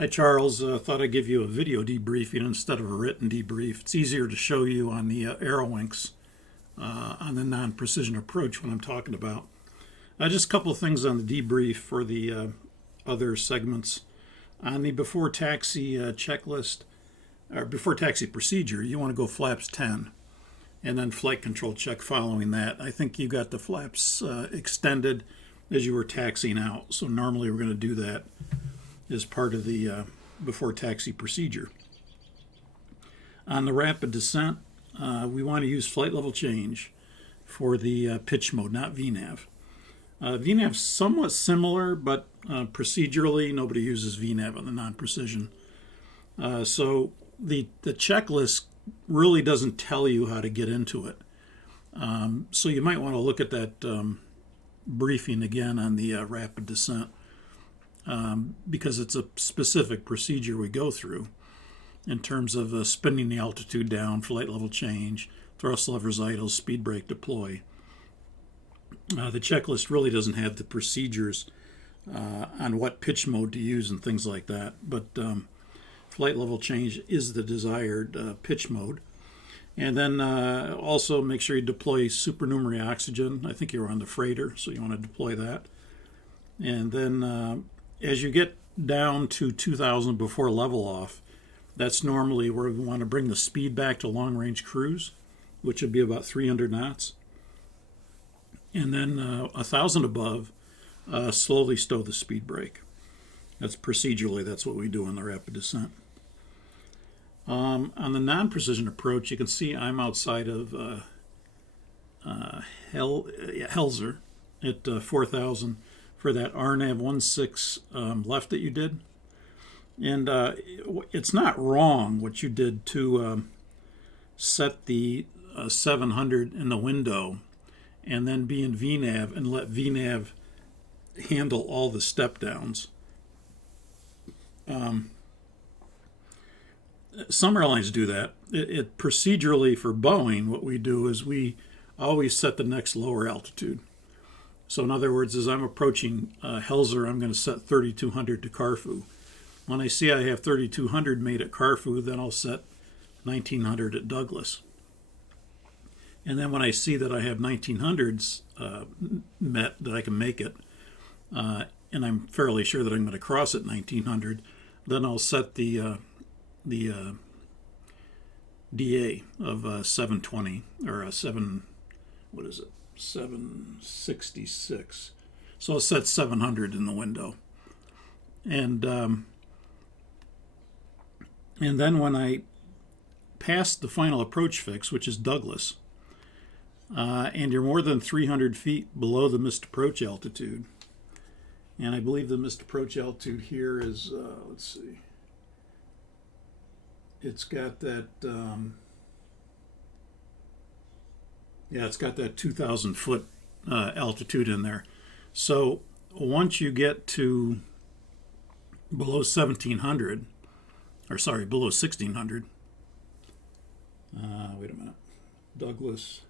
Hi, Charles. Thought I'd give you a video debriefing instead of a written debrief. It's easier to show you on the arrow winks on the non-precision approach when I'm talking about. Just a couple of things on the debrief for the other segments. On the before taxi checklist, or before taxi procedure, you want to go flaps 10 and then flight control check following that. I think you got the flaps extended as you were taxiing out. So normally we're going to do that as part of the before taxi procedure. On the rapid descent, we want to use flight level change for the pitch mode, not VNAV. VNAV's somewhat similar, but procedurally, nobody uses VNAV on the non-precision. So the checklist really doesn't tell you how to get into it. So you might want to look at that briefing again on the rapid descent. Because it's a specific procedure we go through in terms of spinning the altitude down, flight level change, thrust levers idle, speed brake deploy. The checklist really doesn't have the procedures on what pitch mode to use and things like that, but flight level change is the desired pitch mode. And then also make sure you deploy supernumerary oxygen. I think you're on the freighter, so you want to deploy that. And then as you get down to 2,000 before level off, that's normally where we want to bring the speed back to long-range cruise, which would be about 300 knots. And then 1,000 above, slowly stow the speed brake. That's procedurally, that's what we do in the rapid descent. On the non-precision approach, you can see I'm outside of Helzer at 4,000. For that RNAV 16 left that you did. And it's not wrong what you did to set the 700 in the window and then be in VNAV and let VNAV handle all the step downs. Some airlines do that. Procedurally for Boeing, what we do is we always set the next lower altitude. So in other words, as I'm approaching Helzer, I'm going to set 3,200 to Carfu. When I see I have 3,200 made at Carfu, then I'll set 1,900 at Douglas. And then when I see that I have 1,900s met, that I can make it, and I'm fairly sure that I'm going to cross at 1,900, then I'll set the DA of 720, or 766. So I'll set 700 in the window. And then when I pass the final approach fix, which is Douglas, and you're more than 300 feet below the missed approach altitude, and I believe the missed approach altitude here is, let's see, it's got that, it's got that 2,000 foot altitude in there. So once you get to below 1,700, or sorry, below 1,600, wait a minute, Douglas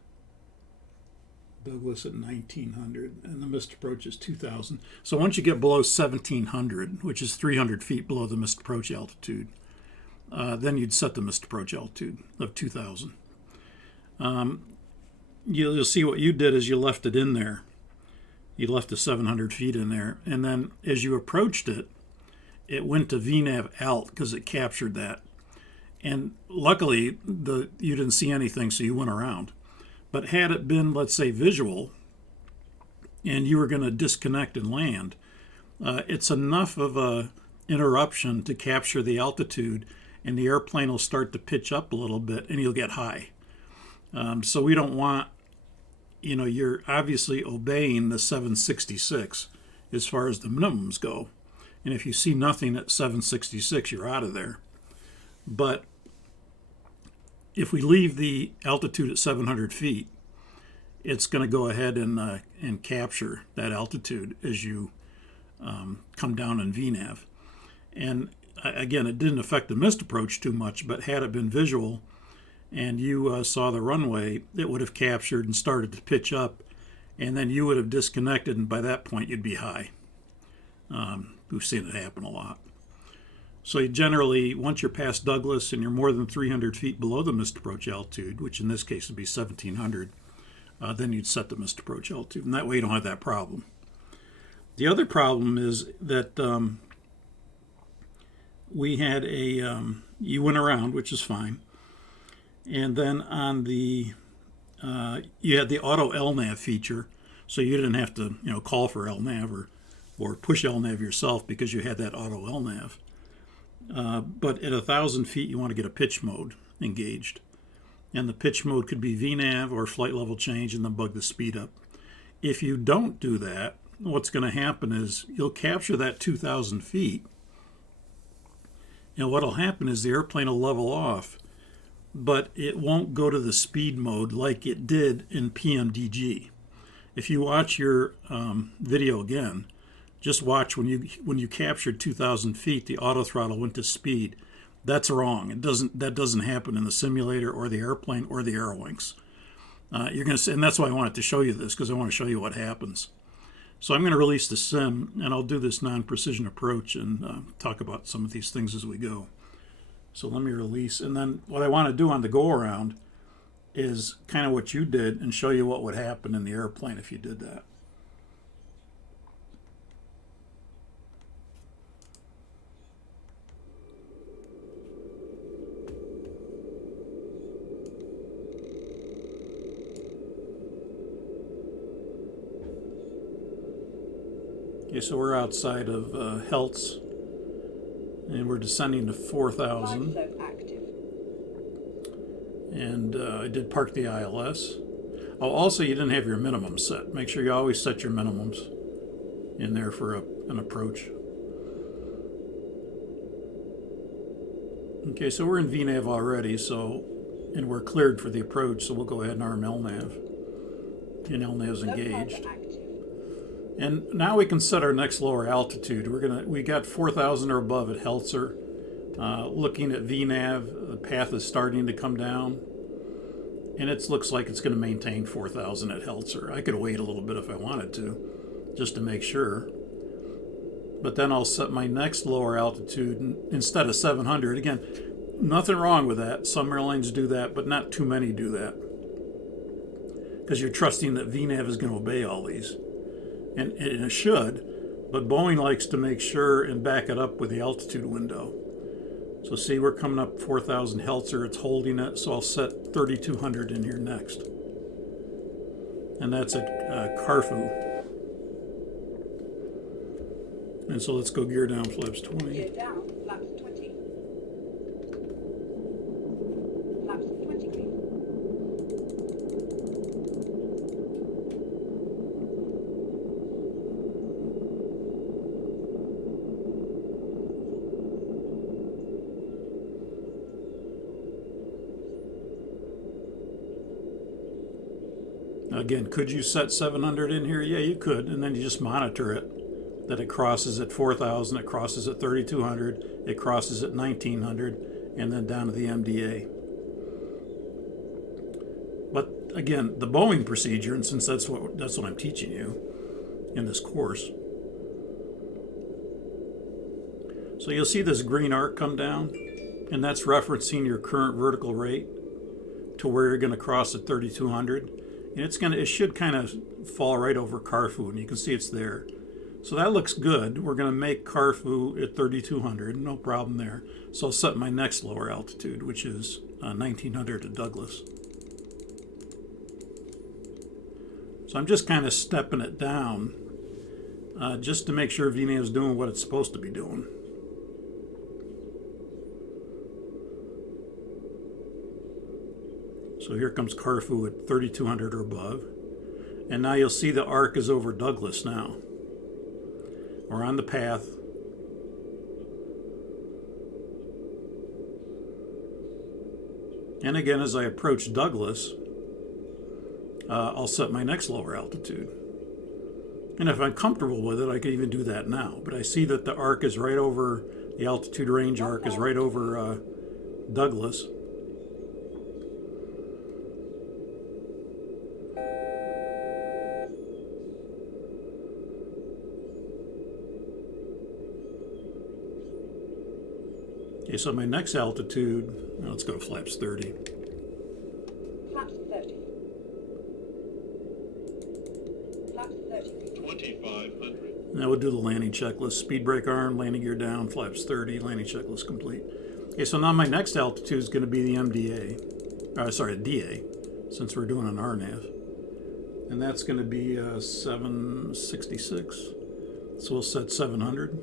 at 1,900, and the missed approach is 2,000. So once you get below 1,700, which is 300 feet below the missed approach altitude, then you'd set the missed approach altitude of 2,000. You'll see what you did is you left it in there. You left the 700 feet in there. And then as you approached it, it went to VNAV alt because it captured that. And luckily, you didn't see anything, so you went around. But had it been, let's say, visual, and you were going to disconnect and land, it's enough of a interruption to capture the altitude, and the airplane will start to pitch up a little bit, and you'll get high. So we don't want, you're obviously obeying the 766 as far as the minimums go. And if you see nothing at 766, you're out of there. But if we leave the altitude at 700 feet, it's going to go ahead and capture that altitude as you come down in VNAV. And again, it didn't affect the missed approach too much, but had it been visual, and you saw the runway, it would have captured and started to pitch up, and then you would have disconnected, and by that point you'd be high. We've seen it happen a lot. So you generally, once you're past Douglas and you're more than 300 feet below the missed approach altitude, which in this case would be 1700, then you'd set the missed approach altitude. And that way you don't have that problem. The other problem is that we had you went around, which is fine. And then on the, you had the auto LNAV feature, so you didn't have to, call for LNAV or push LNAV yourself because you had that auto LNAV. But at 1,000 feet, you want to get a pitch mode engaged. And the pitch mode could be VNAV or flight level change and then bug the speed up. If you don't do that, what's going to happen is you'll capture that 2,000 feet. And what'll happen is the airplane will level off, but it won't go to the speed mode like it did in PMDG. If you watch your video again, just watch when you captured 2,000 feet, the auto throttle went to speed. That's wrong. That doesn't happen in the simulator or the airplane or the Aerowinks. You're going to say, and that's why I wanted to show you this, because I want to show you what happens. So I'm going to release the sim, and I'll do this non-precision approach and talk about some of these things as we go. So let me release, and then what I want to do on the go around is kind of what you did and show you what would happen in the airplane if you did that. Okay, so we're outside of Heltz, and we're descending to 4,000. And I did park the ILS. Oh, also, you didn't have your minimum set. Make sure you always set your minimums in there for an approach. Okay, so we're in VNAV already, and we're cleared for the approach, so we'll go ahead and arm LNAV. And LNAV's engaged. And now we can set our next lower altitude. We got 4,000 or above at Heltzer. Looking at VNAV, the path is starting to come down, and it looks like it's going to maintain 4,000 at Heltzer. I could wait a little bit if I wanted to, just to make sure. But then I'll set my next lower altitude instead of 700. Again, nothing wrong with that. Some airlines do that, but not too many do that, because you're trusting that VNAV is going to obey all these. And it should, but Boeing likes to make sure and back it up with the altitude window. So see, we're coming up 4,000 Heltzer, it's holding it, so I'll set 3,200 in here next. And that's at Carfu. And so let's go gear down, flaps 20. Gear down, flaps 20. Flaps 20, please. Again, could you set 700 in here? Yeah, you could, and then you just monitor it, that it crosses at 4,000, it crosses at 3,200, it crosses at 1,900, and then down to the MDA. But again, the Boeing procedure, and since that's what I'm teaching you in this course, so you'll see this green arc come down, and that's referencing your current vertical rate to where you're going to cross at 3,200. And it should kind of fall right over Carfu, and you can see it's there. So that looks good. We're going to make Carfu at 3,200, no problem there. So I'll set my next lower altitude, which is 1,900 at Douglas. So I'm just kind of stepping it down just to make sure VNAV is doing what it's supposed to be doing. So here comes Carfu at 3,200 or above. And now you'll see the arc is over Douglas now. We're on the path. And again, as I approach Douglas, I'll set my next lower altitude. And if I'm comfortable with it, I can even do that now. But I see that the arc is right over, the altitude range arc is right over Douglas. Okay, so my next altitude, let's go to flaps 30. Flaps 30. Flaps 30. 2,500. Now we'll do the landing checklist. Speed brake arm, landing gear down, flaps 30, landing checklist complete. Okay, so now my next altitude is going to be the MDA. DA, since we're doing an RNAV. And that's going to be 766. So we'll set 700.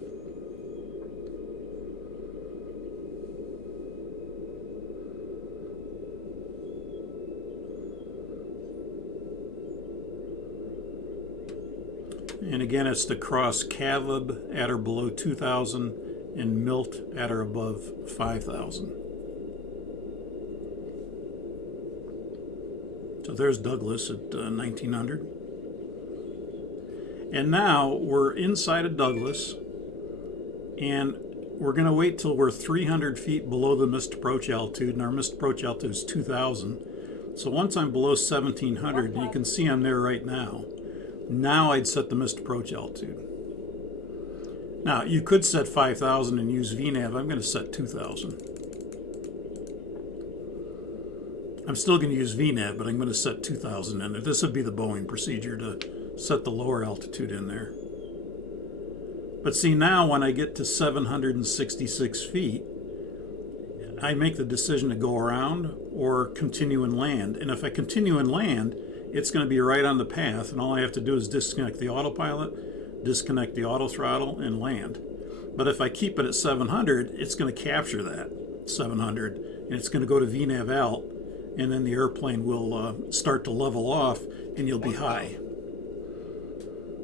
And again, it's to cross Caleb at or below 2,000 and Milt at or above 5,000. So there's Douglas at 1,900. And now we're inside of Douglas, and we're going to wait till we're 300 feet below the missed approach altitude, and our missed approach altitude is 2,000. So once I'm below 1,700, and you can see I'm there right now, now I'd set the missed approach altitude. Now, you could set 5,000 and use VNAV. I'm going to set 2,000. I'm still going to use VNAV, but I'm going to set 2,000 in it. This would be the Boeing procedure to set the lower altitude in there. But see, now when I get to 766 feet, I make the decision to go around or continue and land. And if I continue and land, it's going to be right on the path, and all I have to do is disconnect the autopilot, disconnect the auto throttle, and land. But if I keep it at 700, it's going to capture that 700, and it's going to go to VNAV alt, and then the airplane will start to level off, and you'll be high.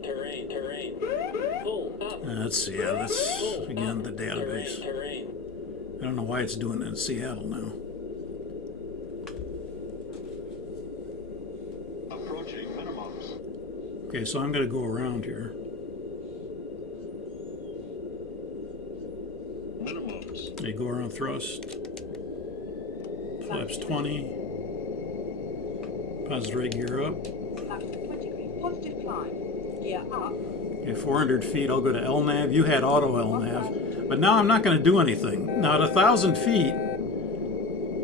Terrain. Pull up. Let's see, that's again the database. Terrain. I don't know why it's doing it in Seattle now. Approaching minimums. Okay, so I'm going to go around here. Minimums. They go around thrust. Flaps 20. Positive right gear up. Flaps 20 green. Positive climb. Gear up. Okay, 400 feet, I'll go to LNAV. You had auto LNAV. But now I'm not going to do anything. Now at 1,000 feet,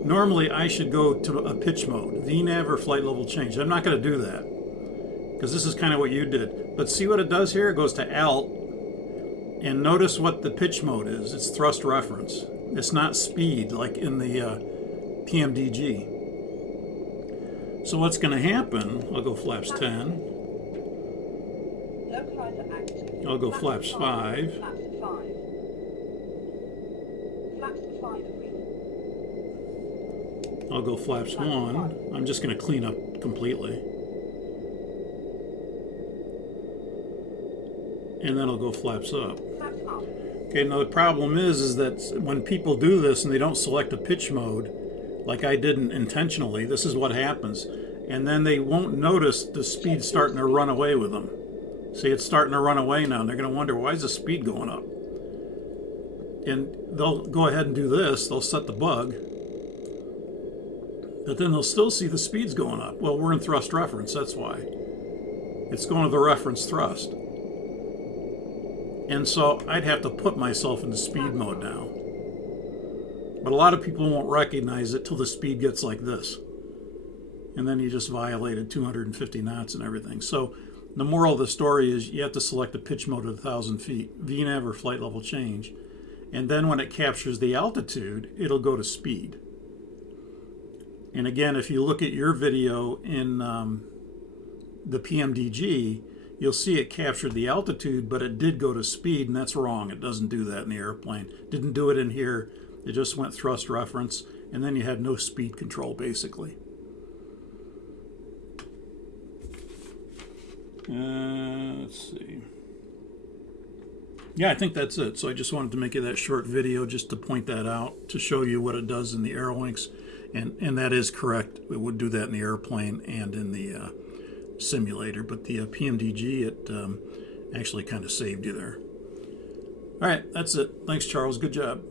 normally I should go to a pitch mode, VNAV or flight level change. I'm not going to do that, because this is kind of what you did. But see what it does here? It goes to alt, and notice what the pitch mode is. It's thrust reference. It's not speed like in the PMDG. So what's going to happen, I'll go flaps 10. Localizer active. I'll go flaps 5. Flaps 5. Flaps 5 green. I'll go flaps 1. I'm just going to clean up completely. And then I'll go flaps up. Flaps up. Okay, now the problem is that when people do this and they don't select a pitch mode, like I didn't intentionally, this is what happens. And then they won't notice the speed starting to run away with them. See, it's starting to run away now, and they're going to wonder, why is the speed going up? And they'll go ahead and do this. They'll set the bug. But then they'll still see the speeds going up. Well, we're in thrust reference, that's why. It's going to the reference thrust. And so I'd have to put myself into speed mode now. But a lot of people won't recognize it till the speed gets like this. And then you just violated 250 knots and everything. So the moral of the story is you have to select a pitch mode at 1,000 feet, VNAV or flight level change. And then when it captures the altitude, it'll go to speed. And again, if you look at your video in the PMDG, you'll see it captured the altitude, but it did go to speed, and that's wrong. It doesn't do that in the airplane. Didn't do it in here. It just went thrust reference, and then you had no speed control, basically. Let's see. Yeah, I think that's it. So I just wanted to make you that short video just to point that out, to show you what it does in the Aerolinks. And that is correct. It would do that in the airplane and in the simulator. But the PMDG, it actually kind of saved you there. All right, that's it. Thanks, Charles. Good job.